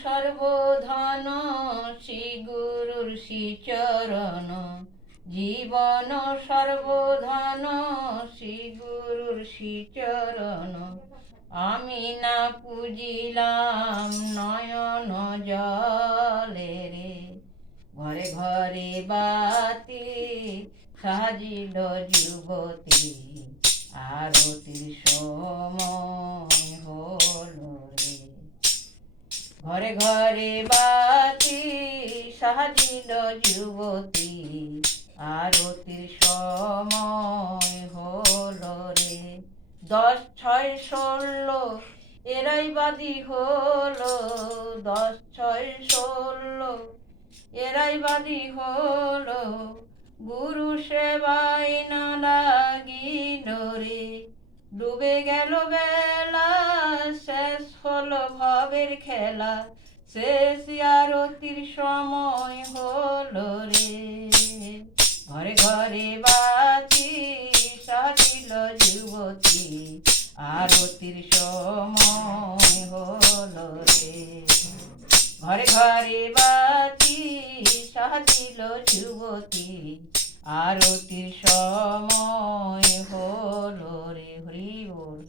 সর্বধন শ্রী গুরুর শ্রীচরণ, জীবন সর্বধন শ্রী গুরুর শ্রীচরণ। আমি না পুজিলাম নয়ন জলে রে, ঘরে ঘরে বাতি সাজিল যুবতী, আরতির সময় হলো রে। ঘরে ঘরে বাতি সাজিল যুবতী, আরতির সময় হলো রে। 10, 6, 16 এরাই বাদী হলো, 10, 6, 16 এরাই বাদী হলো, গুরু সেবায় না লাগিল রে। ডুবে গেল বেলা, শেষ হলো ভবের খেলা, শেষ আরতির সময় হলো রে। ঘরে ঘরে বাতি সাজিল যুবতী, আরতির সময় হলো রে। ঘরে ঘরে বাতি সাজিল যুবতী, আরতির সময় হলো রে। হরি বল।